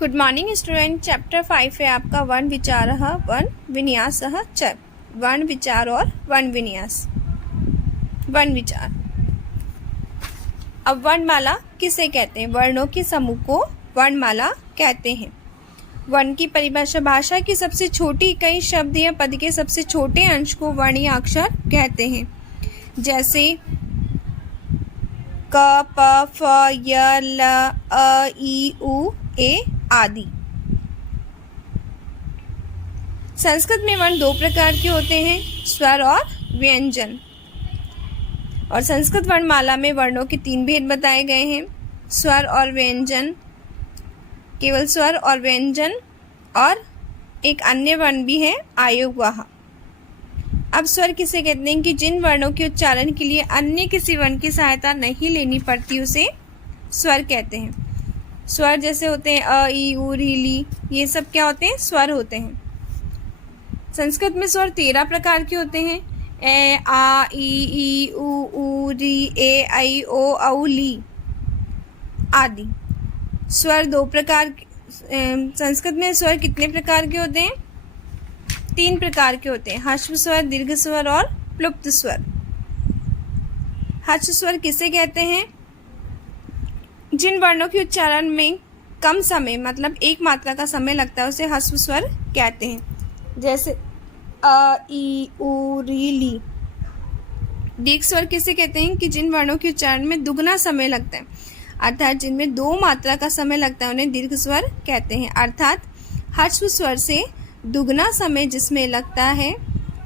Good morning student. Chapter 5 है आपका वर्ण विचारः वर्ण विन्यासः च। वर्ण विचार और वर्ण विन्यास। वर्ण विचार। अब वर्णमाला किसे कहते हैं? वर्णों के समूह को वर्णमाला कहते हैं। वर्ण की परिभाषा भाषा की सबसे छोटी इकाई शब्द या पद के सबसे छोटे अंश को वर्ण या अक्षर कहते हैं। जैसे क, प, फ, य, ल, अ, ई, उ, ए आदि। संस्कृत में वर्ण दो प्रकार के होते हैं, स्वर और व्यंजन। और संस्कृत वर्णमाला में वर्णों के 3 भेद बताए गए हैं, स्वर और व्यंजन, केवल स्वर और व्यंजन, और एक अन्य वर्ण भी है आयोगवाह। अब स्वर किसे कहते हैं कि जिन वर्णों के उच्चारण के लिए अन्य किसी वर्ण की सहायता नहीं लेनी पड़ती उसे स्वर कहते हैं। स्वर जैसे होते हैं अ, ई, उ, री, ली, ये सब क्या होते हैं? स्वर होते हैं। संस्कृत में स्वर 13 प्रकार के होते हैं, ए, आ, ई, उ, री, ए, ऐ, ओ, औ, ली आदि। स्वर 2 प्रकार। संस्कृत में स्वर कितने प्रकार के होते हैं? 3 प्रकार के होते हैं, ह्रस्व स्वर, दीर्घ स्वर और प्लुप्त स्वर। ह्रस्व स्वर किसे कहते हैं? जिन वर्णों के उच्चारण में कम समय मतलब एक मात्रा का समय लगता है उसे ह्रस्व स्वर कहते हैं। जैसे अ, ई, उ, री, ली। दीर्घ स्वर किसे कहते हैं कि जिन वर्णों के उच्चारण में दुगना समय लगता है, अर्थात जिनमें 2 मात्रा का समय लगता है उन्हें दीर्घ स्वर कहते हैं। अर्थात ह्रस्व स्वर से दुगना समय जिसमें लगता है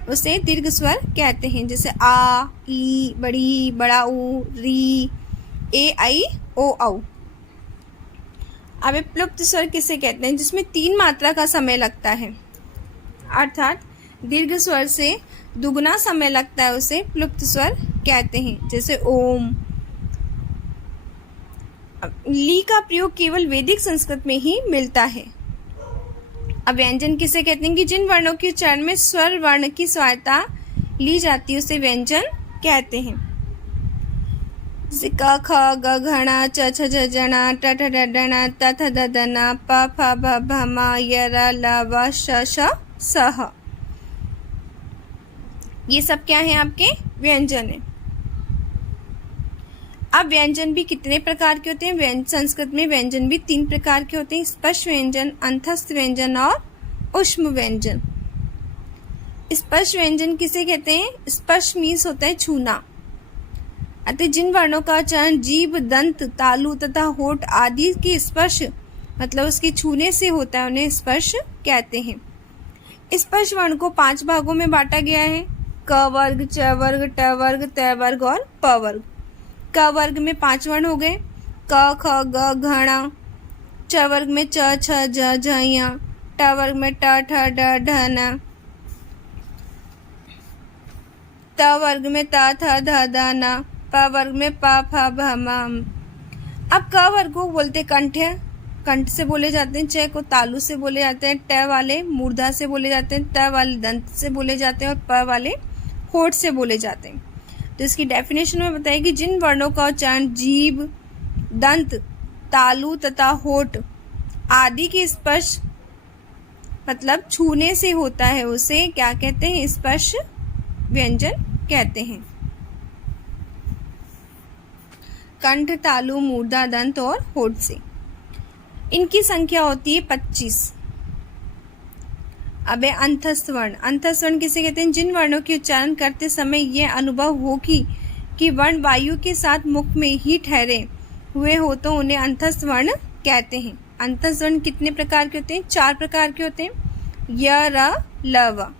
उसे दीर्घ स्वर कहते हैं। जैसे आ, ई, बड़ी, बड़ा, ऊ, री, ए, ऐ, ओ, औ। अब प्लुप्त स्वर किसे कहते हैं? जिसमें 3 मात्रा का समय लगता है, अर्थात दीर्घ स्वर से दुगना समय लगता है उसे प्लुप्त स्वर कहते हैं। जैसे ओम। ली का प्रयोग केवल वैदिक संस्कृत में ही मिलता है। अब व्यंजन किसे कहते हैं कि जिन वर्णों के उच्चारण में स्वर वर्ण की सहायता ली जाती है उसे व्यंजन कहते हैं। जैसे क, ख, ग, घ, च, छ, झ, ज, ट, ठ, ड, ण, त, थ, द, ध, न, प, फ, भ, भ, म, य, र, ल, व, श, श, स। ये सब क्या है? आपके व्यंजन है। अब व्यंजन भी कितने प्रकार के होते हैं? संस्कृत में व्यंजन भी 3 प्रकार के होते हैं, स्पर्श व्यंजन, अंतस्थ व्यंजन और ऊष्म व्यंजन। स्पर्श व्यंजन किसे कहते हैं? स्पर्श मीन्स होता है छूना, अतः जिन वर्णों का उच्चारण जीभ, दंत, तालु तथा होठ आदि के स्पर्श मतलब उसके छूने से होता है उन्हें स्पर्श कहते हैं। स्पर्श वर्ण को 5 भागों में बांटा गया है, क वर्ग, च वर्ग, ट वर्ग, त वर्ग और प वर्ग। क वर्ग में 5 वर्ण हो गए, क, ख, ग, घ, ण। च वर्ग में च, छ, झ, झ, ञ। ट वर्ग में ट, ठ, ड, ढ, न। त वर्ग में त, थ, ध, द, न। प वर्ग में प, फ, भ, म। अब क वर्ग को बोलते कंठ है, कंठ से बोले जाते हैं। च को तालु से बोले जाते हैं। ट वाले मूर्धा से बोले जाते हैं। त वाले दंत से बोले जाते हैं और प वाले होठ से बोले जाते हैं। तो इसकी डेफिनेशन में बताइए कि जिन वर्णों का उच्चारण जीभ, दंत, तालु तथा होठ आदि के स्पर्श मतलब छूने से होता है उसे क्या कहते हैं? स्पर्श व्यंजन कहते हैं। कंठ, तालु, मूर्धा, दंत और होठ से। इनकी संख्या होती है 25। अब है अंतस्थ वर्ण। अंतस्थ वर्ण किसे कहते हैं? जिन वर्णों के उच्चारण करते समय यह अनुभव हो कि वर्ण वायु के साथ मुख में ही ठहरे हुए हो तो उन्हें अंतस्थ वर्ण कहते हैं। अंतस्थ वर्ण कितने प्रकार के होते हैं? 4 प्रकार के होते हैं, य, र, ल, व।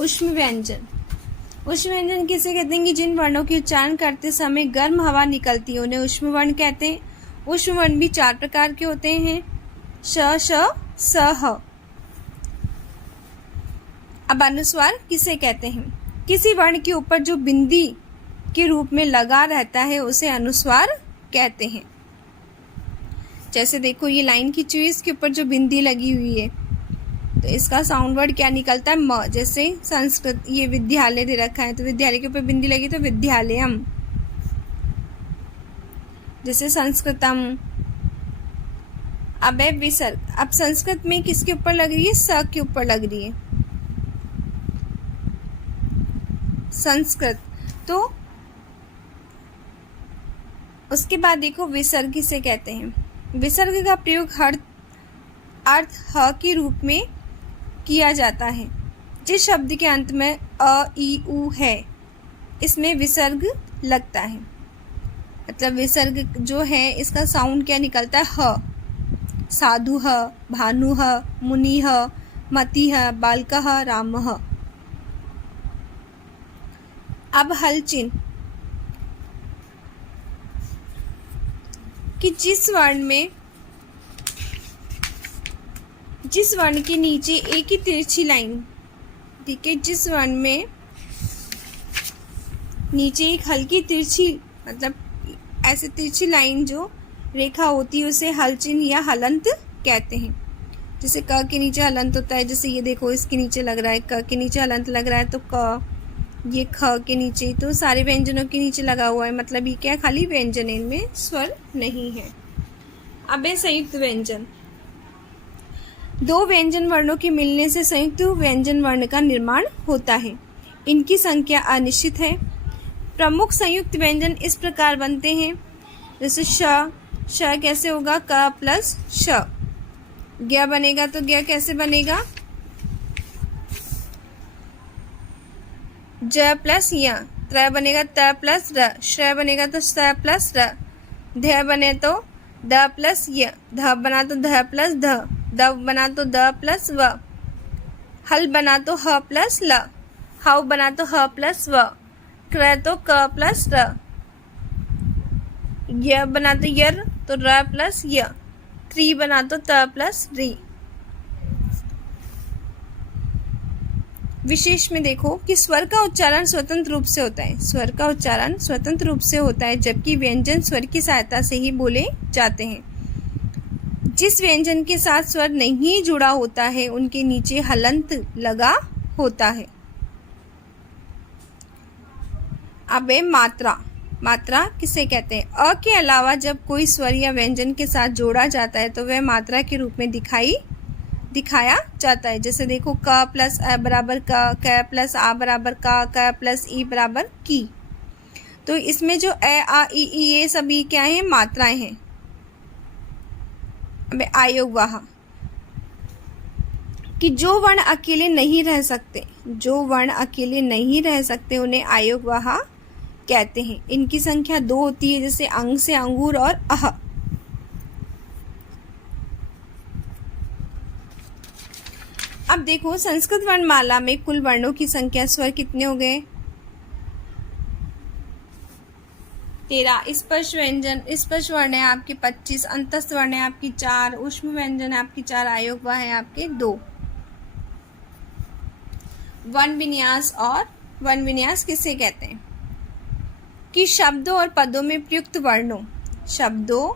ऊष्म व्यंजन। ऊष्म व्यंजन किसे कहते हैं कि जिन वर्णों के उच्चारण करते समय गर्म हवा निकलती है उन्हें ऊष्म वर्ण कहते हैं। ऊष्म वर्ण भी 4 प्रकार के होते हैं, श, श, स, ह। अब अनुस्वार किसे कहते हैं? किसी वर्ण के ऊपर जो बिंदी के रूप में लगा रहता है उसे अनुस्वार कहते हैं। जैसे देखो ये लाइन खींची हुई, इसके ऊपर जो बिंदी लगी हुई है तो इसका साउंड वर्ड क्या निकलता है? म। जैसे संस्कृत ये विद्यालय दे रखा है तो विद्यालय के ऊपर बिंदी लगी तो विद्यालयम। जैसे संस्कृतम। अब है विसर्ग। अब संस्कृत में किसके ऊपर लग रही है? स के ऊपर लग रही है, संस्कृत। तो उसके बाद देखो विसर्ग किसे कहते हैं। विसर्ग का प्रयोग हर अर्थ ह के रूप में किया जाता है। जिस शब्द के अंत में अ, ई, उ है, इसमें विसर्ग लगता है। मतलब विसर्ग जो है इसका साउंड क्या निकलता है? ह। साधु ह, भानु ह, मुनि ह, मति ह, बालक ह, राम ह। अब हल चिन्ह कि जिस वर्ण के नीचे एक ही तिरछी लाइन, ठीक है, जिस वर्ण में नीचे एक हल्की तिरछी, मतलब ऐसे तिरछी लाइन जो रेखा होती है उसे हल चिन्ह या हलंत कहते हैं। जैसे क के नीचे हलंत होता है, जैसे ये देखो इसके नीचे लग रहा है, क के नीचे हलंत लग रहा है, तो क, ये ख के नीचे, तो सारे व्यंजनों के नीचे लगा हुआ है, मतलब ये क्या है? खाली व्यंजन, इनमें स्वर नहीं है। अब है संयुक्त व्यंजन। दो व्यंजन वर्णों के मिलने से संयुक्त व्यंजन वर्ण का निर्माण होता है। इनकी संख्या अनिश्चित है। प्रमुख संयुक्त व्यंजन इस प्रकार बनते हैं, जैसे श कैसे होगा? क प्लस श। ज्ञ बनेगा तो ज्ञ कैसे बनेगा? ज प्लस य। त्र बनेगा त प्लस र। श्र बनेगा तो स प्लस र। ध बने तो द प्लस य। ध बना तो ध प्लस ध। द बना तो द प्लस व। हल बना तो ह प्लस ल। हव बना तो ह प्लस व। क्र तो क प्लस र। य बना तो यर, तो र प्लस य। त्री बना तो त प्लस री। विशेष में देखो कि स्वर का उच्चारण स्वतंत्र रूप से होता है। स्वर का उच्चारण स्वतंत्र रूप से होता है, जबकि व्यंजन स्वर की सहायता से ही बोले जाते हैं। जिस व्यंजन के साथ स्वर नहीं जुड़ा होता है उनके नीचे हलंत लगा होता है। अब है मात्रा। मात्रा किसे कहते हैं? अ के अलावा जब कोई स्वर या व्यंजन के साथ जोड़ा जाता है तो वह मात्रा के रूप में दिखाया जाता है। जैसे देखो क प्लस अ बराबर क प्लस आ बराबर क प्लस ई बराबर की। तो इसमें जो ए आ ई ये सभी क्या है? मात्राएं हैं। अब आयोग वाह कि जो वर्ण अकेले नहीं रह सकते, जो वर्ण अकेले नहीं रह सकते उन्हें आयोग वाह कहते हैं। इनकी संख्या 2 होती है, जैसे अंग से अंगूर और अह। अब देखो संस्कृत वर्णमाला में कुल वर्णों की संख्या, स्वर कितने हो गए? 13। स्पर्श व्यंजन, स्पर्श वर्ण है आपके 25, अंतस्थ वर्ण है आपकी 4, ऊष्म व्यंजन है आपकी 4, आयोग वाह है आपके 2। वन विन्यास। और वन विन्यास किसे कहते हैं? कि शब्दों और पदों में प्रयुक्त वर्णों, शब्दों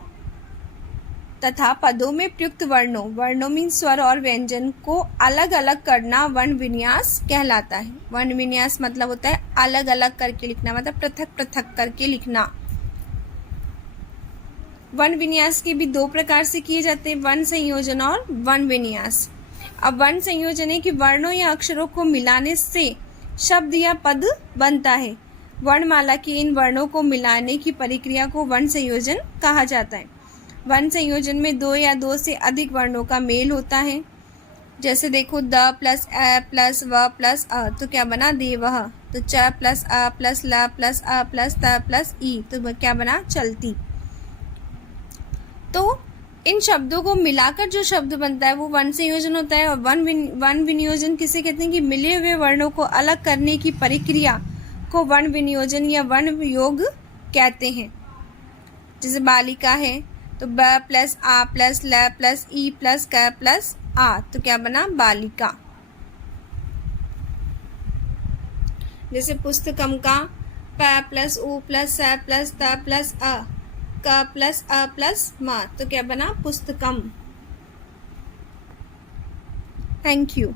तथा पदों में प्रयुक्त वर्णों मीन स्वर और व्यंजन को अलग अलग करना वर्ण विन्यास कहलाता है। वर्ण विन्यास मतलब होता है अलग अलग करके लिखना, मतलब पृथक पृथक करके लिखना। वर्ण विन्यास के भी 2 प्रकार से किए जाते हैं, वर्ण संयोजन और वर्ण विन्यास। अब वर्ण संयोजन है कि वर्णों या अक्षरों को मिलाने से शब्द या पद बनता है। वर्णमाला के इन वर्णों को मिलाने की प्रक्रिया को वर्ण संयोजन कहा जाता है। वर्ण संयोजन में 2 या 2 से अधिक वर्णों का मेल होता है। जैसे देखो द प्लस अ प्लस व प्लस अ, तो क्या बना? देवह। तो च प्लस अ प्लस ल प्लस अ प्लस त प्लस ई, तो क्या बना? चलती। तो इन शब्दों को मिलाकर जो शब्द बनता है वो वर्ण संयोजन होता है। और वर्ण विनियोजन किसे कहते हैं? कि मिले हुए वर्णों को अलग करने की प्रक्रिया को वर्ण विनियोजन या वर्ण योग कहते हैं। जैसे बालिका है तो ब प्लस आ प्लस ल प्लस ई प्लस क प्लस आ, तो क्या बना? बालिका। जैसे पुस्तकम का प प्लस उ प्लस स प्लस त प्लस अ, क प्लस अ प्लस म, तो क्या बना? पुस्तकम। Thank you.